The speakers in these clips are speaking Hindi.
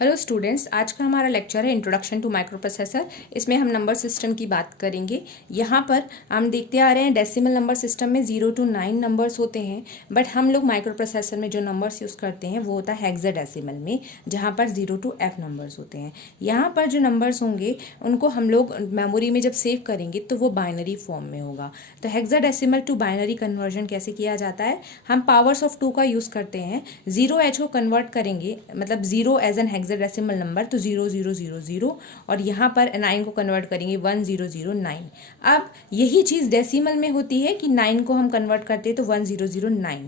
हेलो स्टूडेंट्स, आज का हमारा लेक्चर है इंट्रोडक्शन टू माइक्रो प्रोसेसर। इसमें हम नंबर सिस्टम की बात करेंगे। यहाँ पर हम देखते आ रहे हैं डेसिमल नंबर सिस्टम में 0 to 9 नंबर्स होते हैं, बट हम लोग माइक्रो प्रोसेसर में जो नंबर्स यूज़ करते हैं वो होता है हेक्साडेसिमल में, जहाँ पर 0 to F नंबर्स होते हैं। यहाँ पर जो नंबर्स होंगे उनको हम लोग मेमोरी में जब सेव करेंगे तो वो बाइनरी फॉर्म में होगा। तो हेक्साडेसिमल टू बाइनरी कन्वर्जन कैसे किया जाता है? हम पावर्स ऑफ 2 का यूज़ करते हैं। 0H को कन्वर्ट करेंगे, मतलब 0 एज एन हेक्साडेसिमल नंबर, तो 0000, और यहाँ पर 9 को कन्वर्ट करेंगे 1009। अब यही चीज़ डेसिमल में होती है कि 9 को हम कन्वर्ट करते हैं तो 1009,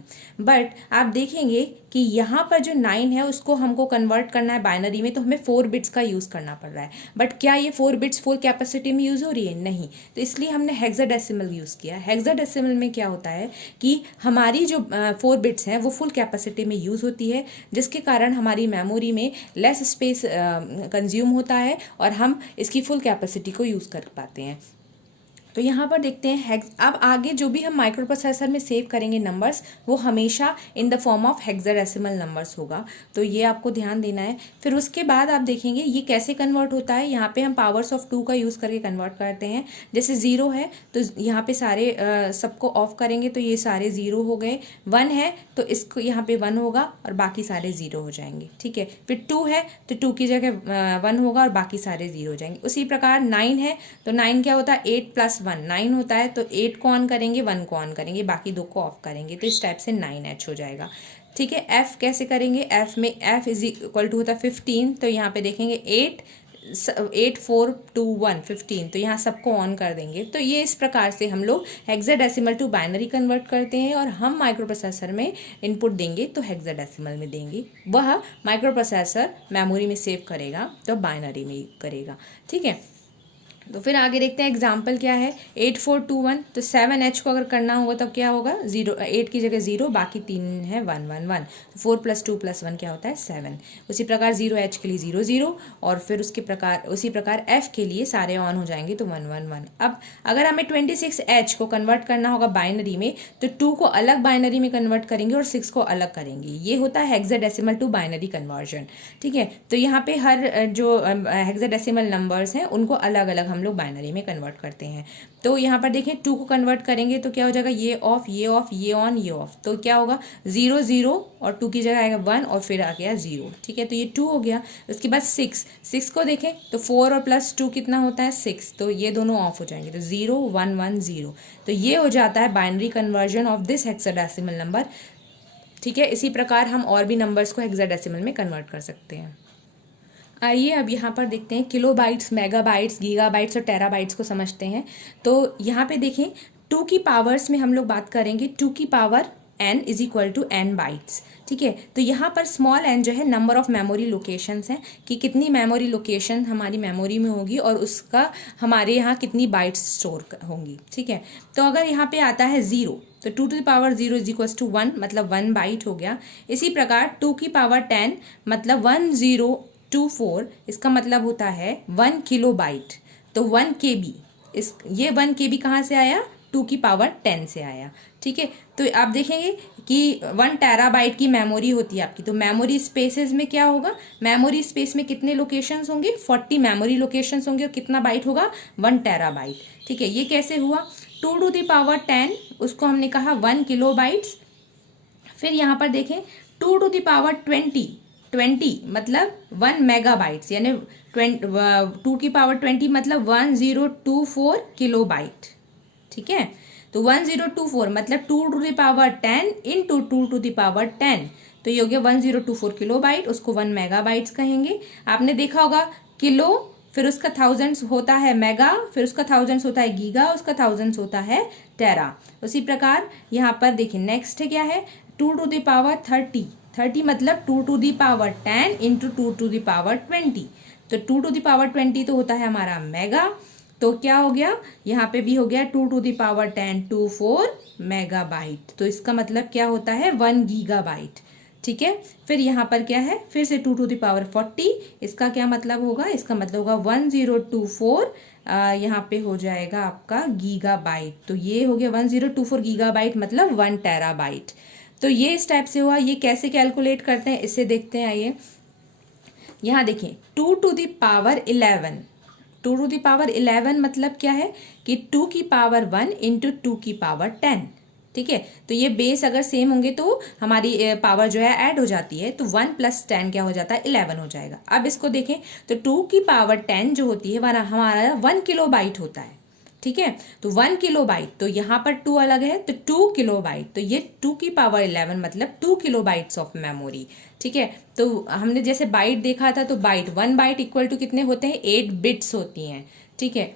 बट आप देखेंगे कि यहाँ पर जो 9 है उसको हमको कन्वर्ट करना है बाइनरी में, तो हमें 4 बिट्स का यूज़ करना पड़ रहा है। बट क्या ये 4 बिट्स फुल कैपेसिटी में यूज़ हो रही है? नहीं। तो इसलिए हमने हेक्साडेसिमल यूज़ किया। हेक्साडेसिमल में क्या होता है कि हमारी जो 4 बिट्स हैं वो फुल कैपेसिटी में यूज़ होती है, जिसके कारण हमारी मेमोरी में लेस स्पेस कंज्यूम होता है और हम इसकी फुल कैपेसिटी को यूज़ कर पाते हैं। तो यहाँ पर देखते हैं अब आगे जो भी हम माइक्रो प्रोसेसर में सेव करेंगे नंबर्स, वो हमेशा in the form of hexadecimal numbers होगा, तो ये आपको ध्यान देना है। फिर उसके बाद आप देखेंगे ये कैसे कन्वर्ट होता है। यहाँ पे हम पावर्स ऑफ 2 का यूज़ करके कन्वर्ट करते हैं। जैसे 0 है तो यहाँ पे सारे सबको ऑफ करेंगे तो ये सारे 0 हो गए। 1 है तो इसको यहाँ पे 1 होगा और बाकी सारे 0 हो जाएंगे, ठीक है। फिर 2 है तो 2 की जगह 1 होगा और बाकी सारे 0 हो जाएंगे। उसी प्रकार 9 है तो 9 क्या होता है? 8 + 1 9 होता है, तो 8 को ऑन करेंगे, 1 को ऑन करेंगे, बाकी 2 को ऑफ करेंगे, तो इस टाइप से 9H हो जाएगा, ठीक है। F कैसे करेंगे? F में F = होता है 15, तो यहाँ पे देखेंगे 8 4 2 1 15, तो यहाँ सबको ऑन कर देंगे। तो ये इस प्रकार से हम लोग हेक्साडेसिमल टू बाइनरी कन्वर्ट करते हैं, और हम माइक्रो प्रोसेसर में इनपुट देंगे तो हेक्साडेसिमल में देंगे, वह माइक्रो प्रोसेसर मेमोरी में सेव करेगा तो बाइनरी में करेगा, ठीक है। तो फिर आगे देखते हैं एग्जाम्पल क्या है। 8421, तो 7H को अगर करना होगा तब क्या होगा? 8 की जगह 0, बाकी 3 है 1 1 1, तो 4 + 2 + 1 क्या होता है? 7। उसी प्रकार 0H के लिए 0 0, और फिर उसी प्रकार F के लिए सारे ऑन हो जाएंगे तो 1 1 1। अब अगर हमें 26H को कन्वर्ट करना होगा बाइनरी में, तो 2 को अलग बाइनरी में कन्वर्ट करेंगे और 6 को अलग करेंगे। ये होता है हेक्साडेसिमल टू बाइनरी कन्वर्जन, ठीक है। तो यहाँ पे हर जो हेक्साडेसिमल नंबर्स हैं उनको अलग अलग हम लोग बाइनरी में कन्वर्ट करते हैं। तो यहाँ पर देखें 2 को कन्वर्ट करेंगे तो क्या हो जाएगा? ये ऑफ, ये ऑफ, ये ऑन, ये ऑफ, तो क्या होगा? 0 0, और 2 की जगह आएगा 1 और फिर आ गया 0, ठीक है। तो ये 2 हो गया। उसके बाद 6 को देखें तो 4 और +2 कितना होता है? 6, तो ये दोनों ऑफ हो जाएंगे, तो 0 1 1 0। तो ये हो जाता है binary conversion of this hexadecimal number, ठीक है। इसी प्रकार हम और भी नंबर्स को हेक्साडेसिमल में कन्वर्ट कर सकते हैं। आइए अब यहाँ पर देखते हैं किलोबाइट्स, मेगाबाइट्स, गीगाबाइट्स और टेराबाइट्स को समझते हैं। तो यहाँ पे देखें 2 की पावर्स में हम लोग बात करेंगे 2 की पावर n = n बाइट्स, ठीक है। तो यहाँ पर स्मॉल n जो है नंबर ऑफ मेमोरी लोकेशंस हैं, कि कितनी मेमोरी लोकेशन हमारी मेमोरी में होगी और उसका हमारे यहाँ कितनी बाइट्स स्टोर होंगी, ठीक है। तो अगर यहाँ पे आता है 0, तो 2 to the power 0 = 1, मतलब 1 बाइट हो गया। इसी प्रकार 2 की पावर 10 मतलब 1024, इसका मतलब होता है 1 किलोबाइट, तो 1 KB। ये 1 KB कहाँ से आया? 2 की पावर 10 से आया, ठीक है। तो आप देखेंगे कि 1 टेराबाइट की मेमोरी होती है आपकी, तो मेमोरी स्पेसेस में क्या होगा? मेमोरी स्पेस में कितने लोकेशंस होंगे? 40 मेमोरी लोकेशंस होंगे, और कितना बाइट होगा? 1 टेराबाइट, ठीक है। ये कैसे हुआ? 2 to the power 10, उसको हमने कहा 1 किलोबाइट्स। फिर यहाँ पर देखें 2 to the power 20 मतलब 1 मेगाबाइट्स, यानी 2 की पावर 20 मतलब 1024 किलोबाइट, ठीक है। तो 1024 मतलब 2 to the power 10 × 2 to the power 10, तो ये हो गया 1024 किलोबाइट, उसको 1 मेगाबाइट्स कहेंगे। आपने देखा होगा किलो, फिर उसका थाउजेंड्स होता है मेगा, फिर उसका थाउजेंड्स होता है गीगा, उसका थाउजेंड्स होता है टेरा। उसी प्रकार यहाँ पर देखिए नेक्स्ट है क्या है? 2 to the power 30 मतलब 2 to the power 10 × 2 to the power 20, तो 2 to the power 20 तो होता है हमारा मेगा, तो क्या हो गया? यहाँ पे भी हो गया 2 to the power 10 24 मेगाबाइट, तो इसका मतलब क्या होता है? 1 गीगाबाइट, ठीक है। फिर यहाँ पर क्या है? फिर से 2 to the power 40, इसका क्या मतलब होगा? इसका मतलब होगा 1024, यहाँ पे हो जाएगा आपका गीगाबाइट, तो ये हो गया 1024 गीगाबाइट मतलब 1 टेराबाइट। तो ये इस टाइप से हुआ। ये कैसे कैलकुलेट करते हैं इसे देखते हैं, आइए। यहाँ देखें 2 to the power 11, 2 to the power 11 मतलब क्या है कि 2 की पावर 1 इंटू 2 की पावर 10, ठीक है। तो ये बेस अगर सेम होंगे तो हमारी पावर जो है ऐड हो जाती है, तो 1 प्लस 10 क्या हो जाता है 11 हो जाएगा। अब इसको देखें तो 2 की पावर 10 जो होती है वह हमारा 1 किलो बाइट होता है, ठीक है। तो 1 किलो बाइट, तो यहाँ पर 2 अलग है तो 2 किलो बाइट, तो ये 2 की पावर 11 मतलब 2 किलो बाइट्स ऑफ मेमोरी, ठीक है। तो हमने जैसे बाइट देखा था तो बाइट 1 बाइट इक्वल टू कितने होते हैं 8 बिट्स होती हैं, ठीक है।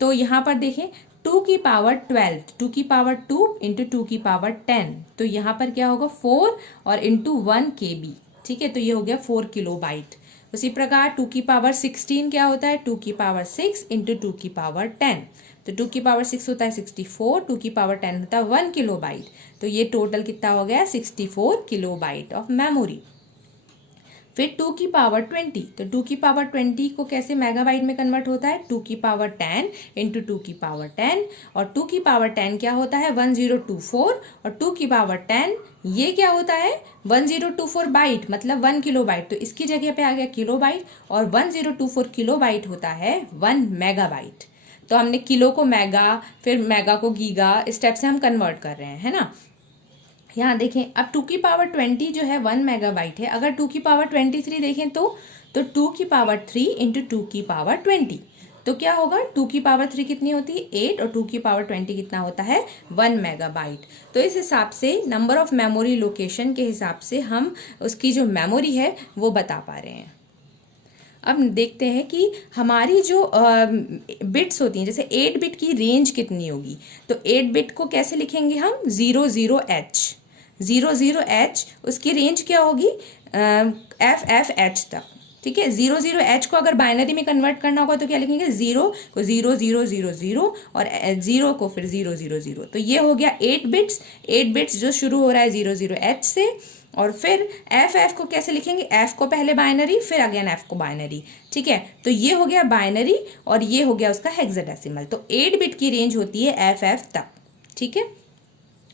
तो यहाँ पर देखें 2 की पावर 12, 2 की पावर 2 इंटू 2 की पावर 10, तो यहाँ पर क्या होगा 4 और इंटू 1 KB, ठीक है। तो ये हो गया 4 किलो बाइट। उसी प्रकार 2 की पावर 16 क्या होता है 2 की पावर 6 इंटू 2 की पावर 10, तो 2 की पावर 6 होता है 64, 2 की पावर 10 होता है 1 किलो बाइट, तो ये टोटल कितना हो गया 64 किलो बाइट ऑफ मेमोरी। फिर 2 की पावर 20, तो 2 की पावर 20 को कैसे मेगाबाइट में कन्वर्ट होता है 2 की पावर 10 इंटू 2 की पावर 10, और 2 की पावर 10 क्या होता है 1024, और 2 की पावर 10 ये क्या होता है 1024 बाइट मतलब 1 किलो बाइट, तो इसकी जगह पे आ गया किलो बाइट, और 1024 किलो बाइट होता है 1 मेगाबाइट। तो हमने किलो को मेगा, फिर मेगा को गीगा, इस टाइप से हम कन्वर्ट कर रहे हैं, है ना। यहाँ देखें अब 2 की पावर 20 जो है 1 मेगाबाइट है, अगर 2 की पावर 23 देखें तो 2 की पावर 3 इंटू 2 की पावर 20, तो क्या होगा 2 की पावर 3 कितनी होती है 8, और 2 की पावर 20 कितना होता है 1 मेगाबाइट। तो इस हिसाब से नंबर ऑफ मेमोरी लोकेशन के हिसाब से हम उसकी जो मेमोरी है वो बता पा रहे हैं। अब देखते हैं कि हमारी जो बिट्स होती हैं, जैसे 8 बिट की रेंज कितनी होगी, तो 8 बिट को कैसे लिखेंगे हम 00H, 00H उसकी रेंज क्या होगी FFH तक, ठीक है। 00H को अगर बाइनरी में कन्वर्ट करना होगा तो क्या लिखेंगे 0 को 0000 और 0 को फिर 000, तो ये हो गया 8 बिट्स, 8 बिट्स जो शुरू हो रहा है 00H से। और फिर FF को कैसे लिखेंगे, F को पहले बाइनरी फिर अगेन F को बाइनरी, ठीक है। तो ये हो गया बाइनरी और ये हो गया उसका हेक्साडेसिमल, तो 8 बिट की रेंज होती है FF तक, ठीक है।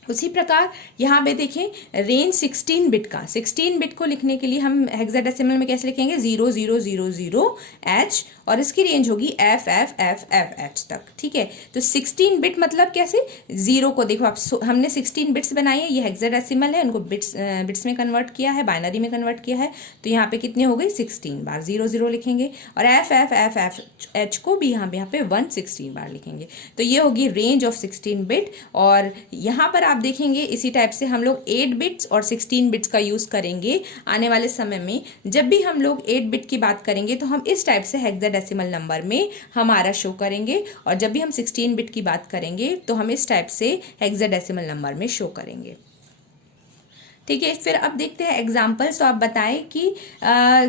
उसी प्रकार यहाँ पे देखें रेंज 16 बिट का, 16 बिट को लिखने के लिए हम हेक्साडेसिमल में कैसे लिखेंगे 0000H, और इसकी रेंज होगी FFFFH तक, ठीक है। तो 16 बिट मतलब कैसे, जीरो को देखो आप, हमने 16 बिट्स बनाई है, ये हेक्साडेसिमल है, उनको बिट्स में कन्वर्ट किया है, बाइनरी में कन्वर्ट किया है, तो यहाँ पे कितने हो गई 16 बार 00 लिखेंगे, और FFFFH को भी यहाँ पे 116 बार लिखेंगे, तो ये होगी रेंज ऑफ 16 बिट। और यहाँ पर आप देखेंगे इसी टाइप से हम लोग 8 बिट्स और 16 बिट्स का यूज करेंगे आने वाले समय में। जब भी हम लोग 8 बिट की बात करेंगे तो हम इस टाइप से हेक्साडेसिमल नंबर में हमारा शो करेंगे, और जब भी हम 16 बिट की बात करेंगे तो हम इस टाइप से हेक्साडेसिमल नंबर में शो करेंगे, ठीक है। फिर अब देखते हैं एग्जाम्पल्स, तो आप बताएं कि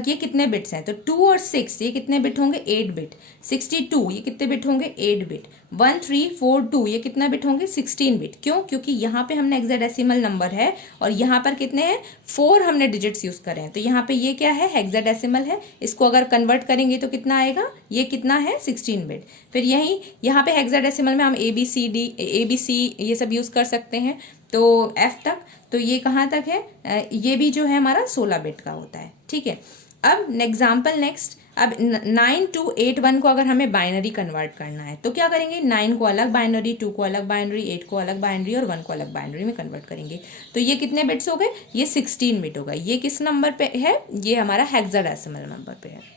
ये कितने बिट्स हैं, तो 2 और 6 ये कितने बिट होंगे 8 बिट, 62 ये कितने बिट होंगे 8 बिट, 1342 ये कितना बिट होंगे 16 बिट। क्यों, क्योंकि यहाँ पे हमने हेक्साडेसिमल नंबर है और यहाँ पर कितने हैं 4 हमने डिजिट्स यूज करे हैं, तो यहाँ पे ये क्या है हेक्साडेसिमल है, इसको अगर कन्वर्ट करेंगे तो कितना आएगा, ये कितना है 16 बिट। फिर यही यहाँ पे हेक्साडेसिमल में हम ABC ये सब यूज कर सकते हैं, तो F तक, तो ये कहाँ तक है, ये भी जो है हमारा 16 बिट का होता है, ठीक है। अब एग्जाम्पल नेक्स्ट, अब 9281 को अगर हमें बाइनरी कन्वर्ट करना है तो क्या करेंगे, 9 को अलग बाइनरी, 2 को अलग बाइनरी, 8 को अलग बाइनरी और 1 को अलग बाइनरी में कन्वर्ट करेंगे, तो ये कितने बिट्स हो गए, ये 16 बिट होगा। ये किस नंबर पे है, ये हमारा हेक्साडेसिमल नंबर पे है।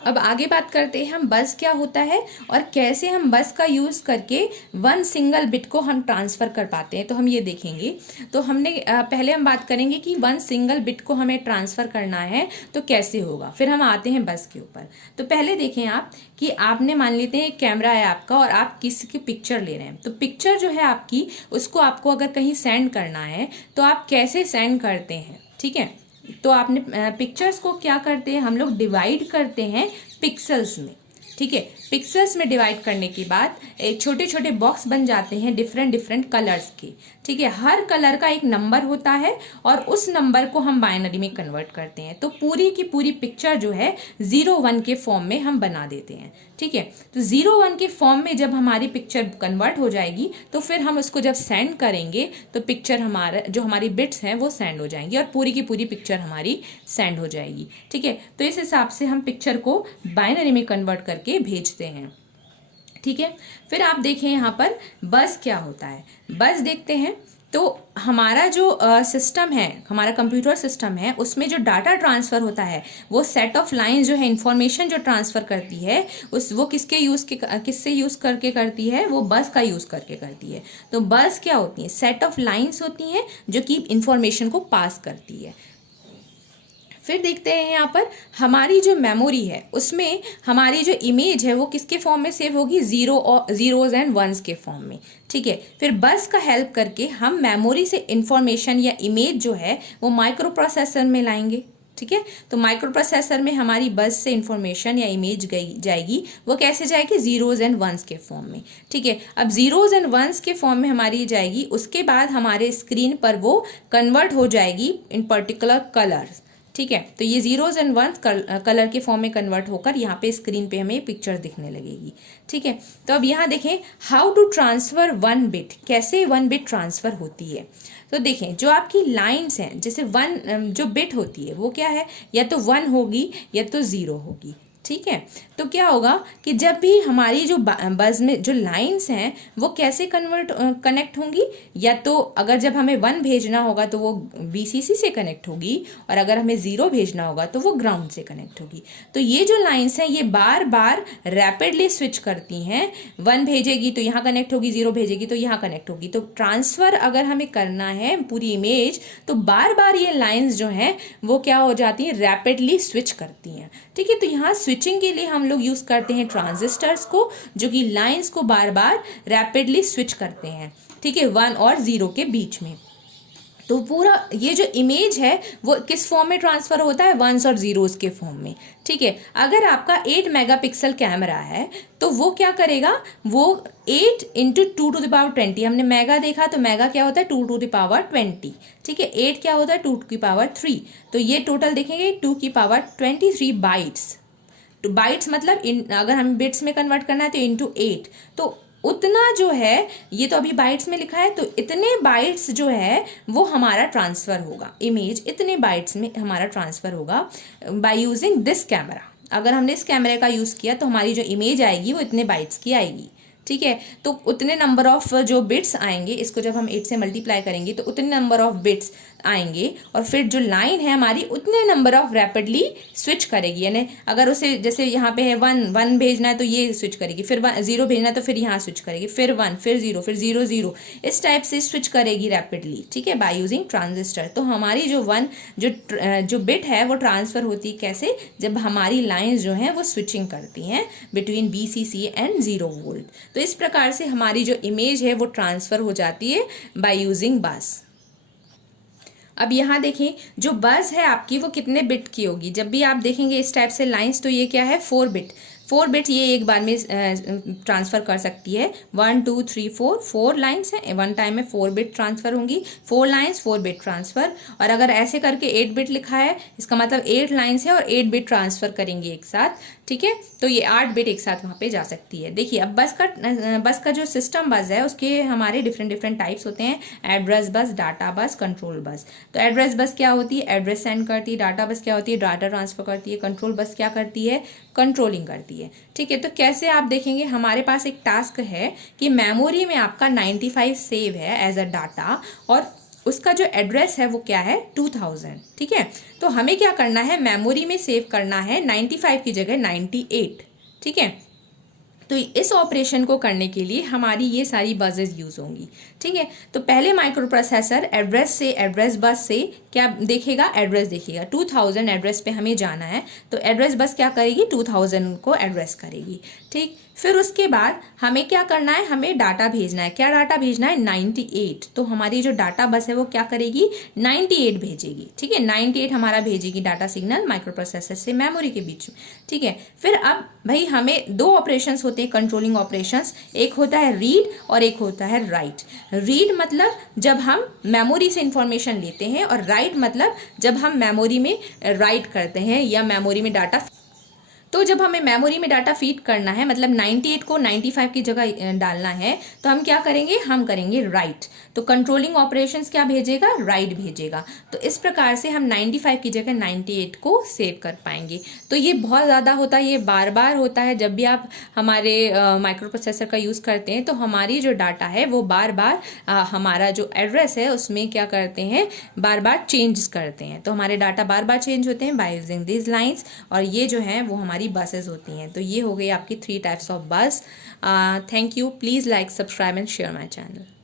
अब आगे बात करते हैं हम बस क्या होता है और कैसे हम बस का यूज़ करके 1 सिंगल बिट को हम ट्रांसफ़र कर पाते हैं, तो हम ये देखेंगे। तो हमने पहले हम बात करेंगे कि 1 सिंगल बिट को हमें ट्रांसफ़र करना है तो कैसे होगा, फिर हम आते हैं बस के ऊपर। तो पहले देखें आप कि आपने मान लेते हैं एक कैमरा है आपका और आप किसी की पिक्चर ले रहे हैं, तो पिक्चर जो है आपकी उसको आपको अगर कहीं सेंड करना है तो आप कैसे सेंड करते हैं, ठीक है। तो आपने पिक्चर्स को क्या करते हैं हम लोग डिवाइड करते हैं पिक्सल्स में, ठीक है। पिक्सेल्स में डिवाइड करने के बाद एक छोटे छोटे बॉक्स बन जाते हैं डिफरेंट डिफरेंट कलर्स के, ठीक है। हर कलर का एक नंबर होता है और उस नंबर को हम बाइनरी में कन्वर्ट करते हैं, तो पूरी की पूरी पिक्चर जो है 0-1 के फॉर्म में हम बना देते हैं, ठीक है। तो 0-1 के फॉर्म में जब हमारी पिक्चर कन्वर्ट हो जाएगी तो फिर हम उसको जब सेंड करेंगे तो पिक्चर हमारा जो हमारी बिट्स हैं वो सेंड हो जाएंगी और पूरी की पूरी पिक्चर हमारी सेंड हो जाएगी, ठीक है। तो इस हिसाब से हम पिक्चर को बाइनरी में कन्वर्ट करके भेजते हैं, ठीक है। फिर आप देखें यहाँ पर बस क्या होता है, बस देखते हैं। तो हमारा जो सिस्टम है, हमारा कंप्यूटर सिस्टम है, उसमें जो डाटा ट्रांसफ़र होता है वो सेट ऑफ लाइंस जो है इंफॉर्मेशन जो ट्रांसफ़र करती है वो किससे यूज़ करके करती है, वो बस का यूज़ करके करती है। तो बस क्या होती है, सेट ऑफ लाइंस होती हैं जो कि इंफॉर्मेशन को पास करती है। फिर देखते हैं यहाँ पर हमारी जो मेमोरी है उसमें हमारी जो इमेज है वो किसके फॉर्म में सेव होगी, जीरोज एंड वंस के फॉर्म में, ठीक है। फिर बस का हेल्प करके हम मेमोरी से इंफॉर्मेशन या इमेज जो है वो माइक्रो प्रोसेसर में लाएंगे, ठीक है। तो माइक्रो प्रोसेसर में हमारी बस से इंफॉर्मेशन या इमेज जाएगी, वो कैसे जाएगी, जीरोज एंड वंस के फॉर्म में, ठीक है। अब जीरोज एंड वंस के फॉर्म में हमारी जाएगी, उसके बाद हमारे स्क्रीन पर वो कन्वर्ट हो जाएगी इन पर्टिकुलर कलर्स, ठीक है। तो ये जीरोज एंड वंस कलर के फॉर्म में कन्वर्ट होकर यहाँ पे स्क्रीन पे हमें पिक्चर दिखने लगेगी, ठीक है। तो अब यहाँ देखें हाउ टू ट्रांसफर 1 बिट, कैसे 1 बिट ट्रांसफर होती है। तो देखें जो आपकी लाइंस हैं, जैसे 1 जो बिट होती है वो क्या है, या तो 1 होगी या तो 0 होगी, ठीक है। तो क्या होगा कि जब भी हमारी जो बस में जो लाइंस हैं वो कैसे कनेक्ट होंगी, या तो अगर जब हमें 1 भेजना होगा तो वो VCC से कनेक्ट होगी, और अगर हमें 0 भेजना होगा तो वो ग्राउंड से कनेक्ट होगी। तो ये जो लाइंस हैं ये बार बार रैपिडली स्विच करती हैं, 1 भेजेगी तो यहाँ कनेक्ट होगी, 0 भेजेगी तो यहाँ कनेक्ट होगी। तो ट्रांसफ़र अगर हमें करना है पूरी इमेज तो बार बार ये लाइंस जो हैं वो क्या हो जाती हैं, रैपिडली स्विच करती हैं, ठीक है। तो यहाँ स्विचिंग के लिए हम लोग यूज़ करते हैं ट्रांजिस्टर्स को, जो कि लाइंस को बार बार रैपिडली स्विच करते हैं, ठीक है, 1 और 0 के बीच में। तो पूरा ये जो इमेज है वो किस फॉर्म में ट्रांसफ़र होता है, 1s और 0s के फॉर्म में, ठीक है। अगर आपका 8 मेगापिक्सल कैमरा है तो वो क्या करेगा, वो 8 × 2⁻20, हमने मेगा देखा तो मेगा क्या होता है 2⁻20, ठीक है। 8 क्या होता है 2⁻3, तो ये टोटल देखेंगे 2⁻23 बाइट्स। तो बाइट्स मतलब अगर हमें बिट्स में कन्वर्ट करना है तो इंटू 8, तो उतना जो है, ये तो अभी बाइट्स में लिखा है, तो इतने बाइट्स जो है वो हमारा ट्रांसफ़र होगा, इमेज इतने बाइट्स में हमारा ट्रांसफ़र होगा बाय यूजिंग दिस कैमरा। अगर हमने इस कैमरे का यूज़ किया तो हमारी जो इमेज आएगी वो इतने बाइट्स की आएगी, ठीक है। तो उतने नंबर ऑफ जो बिट्स आएंगे, इसको जब हम 8 से मल्टीप्लाई करेंगे तो उतने नंबर ऑफ बिट्स आएंगे, और फिर जो लाइन है हमारी उतने नंबर ऑफ रैपिडली स्विच करेगी। यानी अगर उसे जैसे यहाँ पे है 1 भेजना है तो ये स्विच करेगी, फिर 0 भेजना है तो फिर यहाँ स्विच करेगी, फिर 1, फिर 0, फिर 0 0, इस टाइप से स्विच करेगी रैपिडली, ठीक है, बाय यूजिंग ट्रांजिस्टर। तो हमारी जो बिट है वो ट्रांसफ़र होती है कैसे, जब हमारी लाइन्स जो हैं वो स्विचिंग करती हैं बिटवीन VCC एंड 0 वोल्ट। तो इस प्रकार से हमारी जो इमेज है वो ट्रांसफ़र हो जाती है बाय यूजिंग बस। अब यहाँ देखें जो बस है आपकी वो कितने बिट की होगी, जब भी आप देखेंगे इस टाइप से लाइंस तो ये क्या है 4 बिट ये एक बार में ट्रांसफ़र कर सकती है। 1 2 3 4 लाइन्स हैं, 1 टाइम में 4 बिट ट्रांसफ़र होंगी, 4 लाइन्स 4 बिट ट्रांसफ़र। और अगर ऐसे करके 8 बिट लिखा है, इसका मतलब 8 लाइन्स है और 8 बिट ट्रांसफ़र करेंगे एक साथ, ठीक है। तो ये 8 बिट एक साथ वहाँ पे जा सकती है। देखिए अब बस का जो सिस्टम बस है उसके हमारे डिफरेंट टाइप्स होते हैं, एड्रेस बस, डाटा बस, कंट्रोल बस। तो एड्रेस बस क्या होती है, एड्रेस सेंड करती है। डाटा बस क्या होती है, डाटा ट्रांसफ़र करती है। कंट्रोल बस क्या करती है, कंट्रोलिंग करती है, ठीक है। तो कैसे आप देखेंगे, हमारे पास एक टास्क है कि मेमोरी में आपका 95 सेव है एज अ डाटा, और उसका जो एड्रेस है वो क्या है 2000, ठीक है। तो हमें क्या करना है, मेमोरी में सेव करना है 95 की जगह 98, ठीक है। तो इस ऑपरेशन को करने के लिए हमारी ये सारी बसेस यूज होंगी। ठीक है, तो पहले माइक्रो प्रोसेसर एड्रेस से, एड्रेस बस से क्या देखेगा, एड्रेस देखेगा। 2000 एड्रेस पे हमें जाना है, तो एड्रेस बस क्या करेगी, 2000 को एड्रेस करेगी। ठीक, फिर उसके बाद हमें क्या करना है, हमें डाटा भेजना है। क्या डाटा भेजना है, 98। तो हमारी जो डाटा बस है वो क्या करेगी, 98 भेजेगी। ठीक है, 98 हमारा भेजेगी डाटा सिग्नल माइक्रो प्रोसेसर से मेमोरी के बीच में। ठीक है, फिर अब भाई हमें दो ऑपरेशंस होते हैं कंट्रोलिंग ऑपरेशंस, एक होता है रीड और एक होता है राइट। रीड मतलब जब हम मेमोरी से इंफॉर्मेशन लेते हैं, और राइट मतलब जब हम मेमोरी में राइट करते हैं या मेमोरी में डाटा। तो जब हमें मेमोरी में डाटा फीड करना है, मतलब 98 को 95 की जगह डालना है, तो हम क्या करेंगे, हम करेंगे राइट। तो कंट्रोलिंग ऑपरेशंस क्या भेजेगा, राइट भेजेगा। तो इस प्रकार से हम 95 की जगह 98 को सेव कर पाएंगे। तो ये बहुत ज़्यादा होता है, ये बार बार होता है। जब भी आप हमारे माइक्रो प्रोसेसर का यूज़ करते हैं, तो हमारी जो डाटा है वो बार बार हमारा जो एड्रेस है उसमें क्या करते हैं, बार बार चेंज करते हैं। तो हमारे डाटा बार बार चेंज होते हैं बाय यूजिंग दिस लाइन्स, और ये जो है वो हमारी बसेस होती हैं। तो ये हो गई आपकी 3 टाइप्स ऑफ बस। Thank you, please like, subscribe and share my channel.